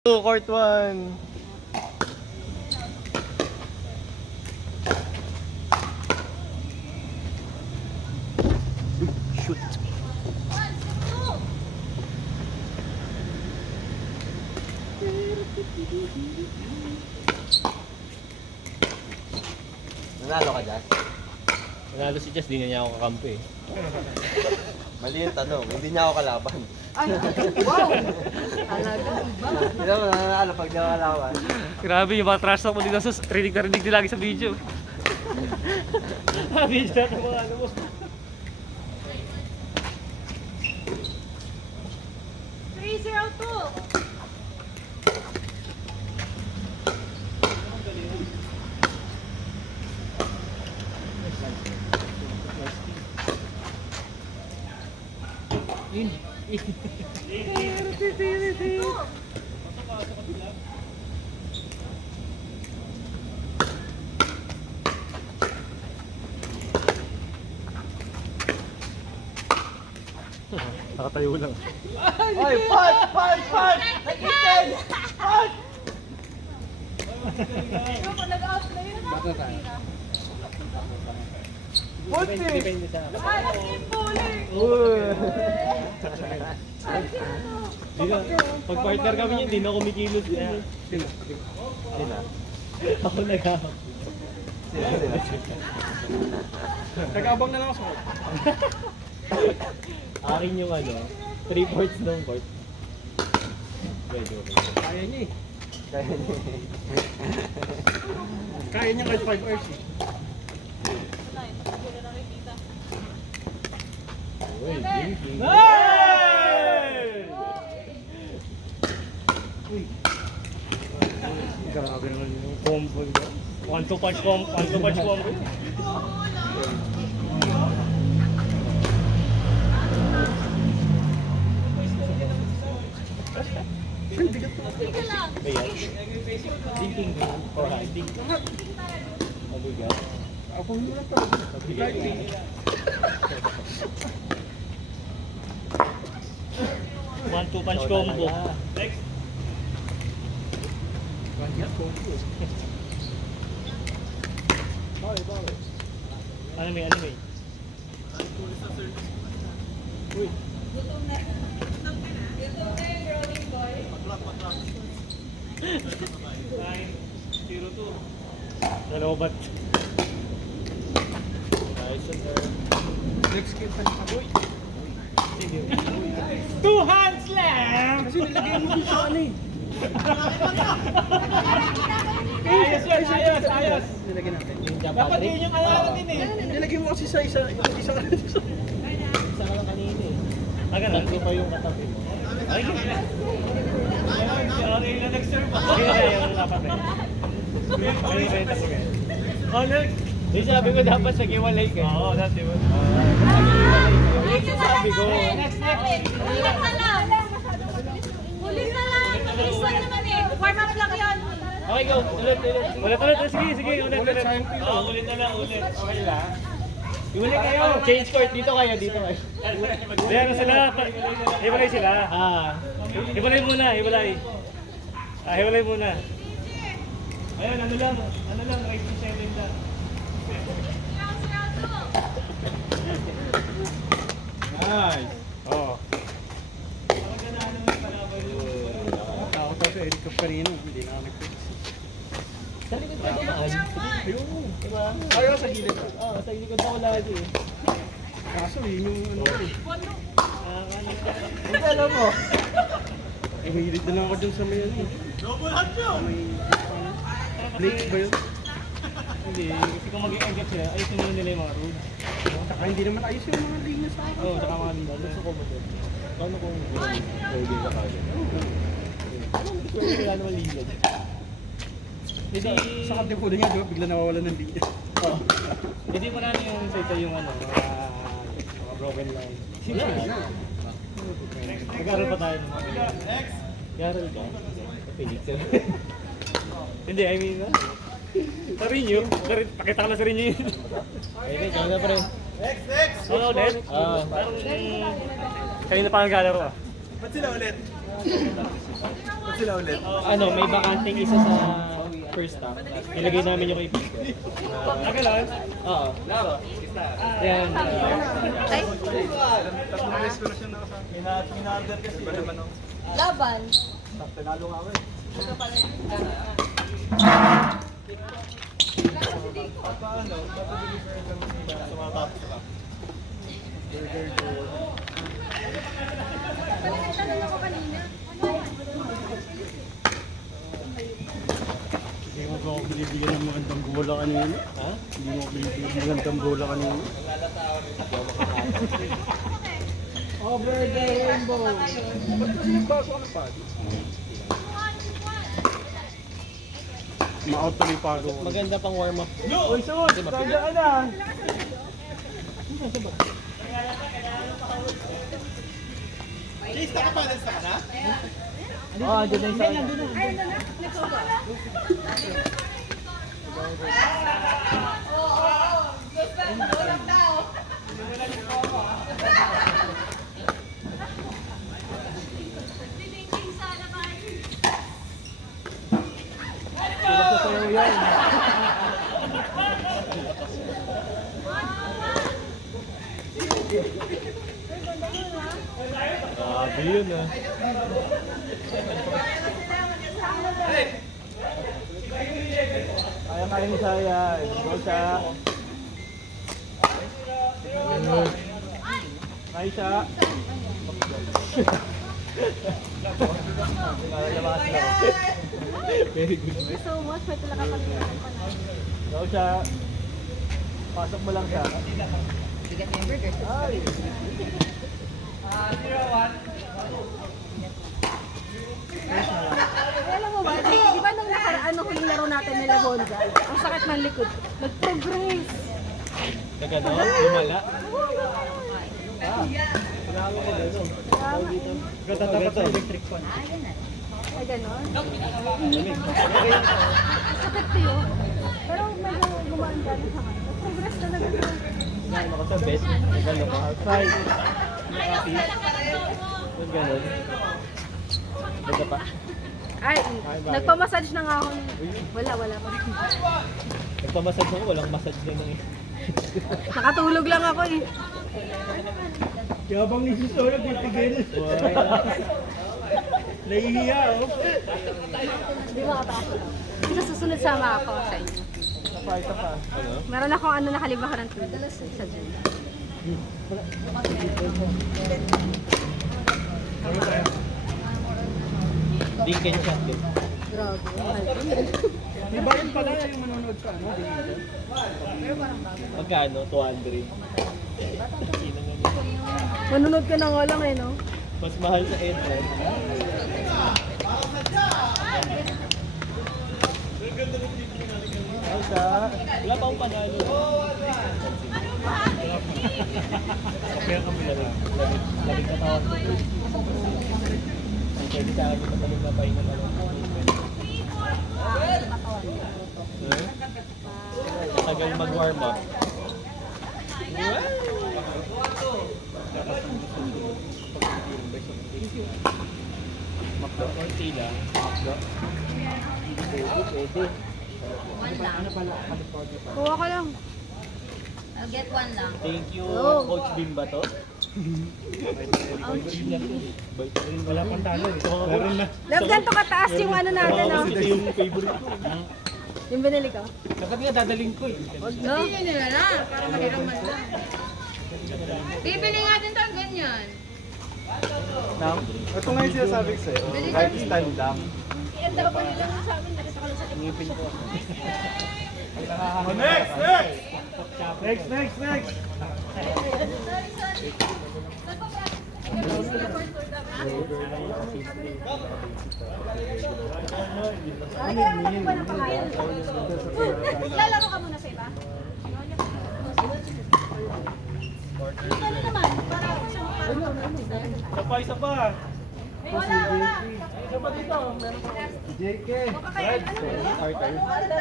Court 1. Shoot. Nanalo ka, Jazz? Nanalo si Jess, di na niya ako kakampi eh. Mali yung tanong, hindi niya ako kalaban. Ay, wow! Talaga iba. Hindi mo nanalo pag di ako kalaban. Grabe yung mga trash talk mo dito sus. Rinig na rinig din lagi sa video. Video na ito mga ano mo. 302. Nakatayo lang. Oy, punch! Nagitin! Punch! Nag-out na yun. Bato tayo. Depende sa... Team bowling. Di na, pag partner kami niyan, di na kumikilos niya. Sila? Ako nag-ahap. Sila? Nag-abang na lang ako. Akin yung ano, 3/4 ng court. Medyo okay. Kaya niya eh. Kaya niya. Kaya niya kahit 5 hours eh. Uy, game. Grabe naman yung combo niya. 1-2 punch combo. Sige lang. Kaya, thinking or hiding. Mabigat. Ako hindi na talaga. Kahit eh. One, two punch combo. Next. One hit combo. Bawal. Ano may? Uy. Gutom na. Gutom na yung rolling boy. 9-0-2. Nalobat. Nice on her. Next game pa niya. Uy. Two hand slam! Kasi nilagay mo dito ano eh. Ayos. Nilagay natin. Dapat yun yung ano natin eh. Nilagay mo kasi sa isa. Yung isa ka dito. Isa ka lang kanina eh. Ganun? Tatlo pa yung katabi mo. Ay, ganun. Ayun, si Ari na nag-serve ako. Hindi na yung dapat eh. Oh, next. Di sabi ko dapat nag-iwalay ka. Oo, dati mo. Nag-iwalay ka. Sabi ko. Next. Ulit na lang. Ulit na lang. Mabilis lang naman eh. Warm up lang yun. Okay, go. Ulit. Sige. Ulit. Oo, ulit na lang. Okay lang. Iwalay kayo. Change court. Dito kayo. Ayan sila. Iwalay sila. Iwalay muna. Hiwalay muna. Ayan, ano lang. Right to 7 lang. Nice. Oo. Tao sa Eric of kanina. Hindi na kami pwede. Sa likod ka dumaan. Ayun. Diba? Ayaw sa gilid. Oo, sa likod ako lagi eh. Kaso yun yung ano eh. Hindi alam mo. Umihilig na lang ako dun sa may ano eh. May Blake ba yun? Hindi, kasi kung mag-i-engage sila, ayusin muna nila yung mga rules. Saka hindi naman ayos yung mga linya sa akin. Oo, saka mga nila. Gusto ko mo din. Paano kung pwede ka kagad? Ano kung wala naman linya? Hindi, Sa katipunan nga, di ba? Bigla nawawala ng linya. hindi mo na yung sa yung ano, mga broken line. Mag-aaral pa tayo. Next! Mag-aaral ka? Kapilig ka. Hindi, I mean, sa Rinyo, pakita ka na sa Rinyo yun. Okay, ikaw na pa rin. Next! Oo, ulit? Parang kanina pa ang galaro ah. Ba't sila ulit? Ano, may bakanting isa sa first half. Nilagay namin yung kay Pico. Nagalan? Oo. Yan. Ay, Tatlong beses ko na siya nakasama. Minander kasi. Iba naman ako. laban. Penalo nga ako eh. Paano? Papadeliver lang nila sa mga tapos ka. Tanong ako kanina. Hindi mo ako binibigyan ng magandang bola kanina. Ha? Hindi mo ako binibigyan ng magandang bola kanina. Over the rainbow. Ba't kasi nagbago ang pad? Ma-out tuloy pago ko. Maganda pang warm up. Uy, sus! Tandaan na! Oo, dyan na yung sa Ay, ano na? Nagsuba. Oo. Gulat daw. Tiniking sana kayo. Tulog sa sayo yan. Grabe yun ah. Kaya ni Saya. Go siya. Kaya siya. Very good. Thank you so much. May talaga kami ng panahon. Go siya. Pasok mo lang siya. Bigat yung burger. Ay! Ay, alam mo ba, di ba nung nakaraan nung huling laro natin nila Bonga, ang sakit ng likod, nag-progress. Nagano? Lumala? Tatapat sa electric fan. Ay, gano'n? Ang sakit ko pero medyo gumaan dali sa kanya. Nag-progress na nag-progress. Ano ko sa bed? Nagano ka? Five. Ba't ganun? Baga pa? Ay, nagpamassage na nga ako. Wala pa. Nagpamassage ako, walang massage na nang Nakatulog lang ako eh. Yabang ni Sisoyo, titigil. Nahihiya, oh. Hindi makapasok. Sa susunod sama ako sa inyo. Isa pa. Ano? Meron akong nakalimutan ng tulog sa agenda. Dinkin shot din. Grabe. Di ba yun pala yung manonood ka, ano? Magkano? 200. Manunod ka na nga lang eh, no? Mas mahal sa entrance. Ay, siya. Wala pa akong panalo. Kaya kami lamig. Lamig na tawag ko. Ang pwede sa akin yung matalong na pahinga na lang. Matagal mag-warm up. Makdo konti lang. Makdo. Pwede. Kuha ka lang. I'll get one lang. Thank you, Oh. Coach Bim ba to? Wala pang talo eh. Meron na. Love, ganito kataas yung ano natin, no? Ito yung favorite ko. Yung binili ko. Dapat nga dadaling ko eh. No? Bibili nila na, para mahiraman lang. Bibili nga din tayo ganyan. Now, ito nga yung sinasabi ko sa'yo. Kahit stand lang. Ianda ka pa nila sa amin. Nakita ko lang sa Ngipin ko. Oh, next! Next! Ay, kaya mo pa ng pangalan. Lalaro ka muna sa iba? Ano naman? Para Isa pa. Ay, wala. Isa pa dito. JK. Red. Arthur.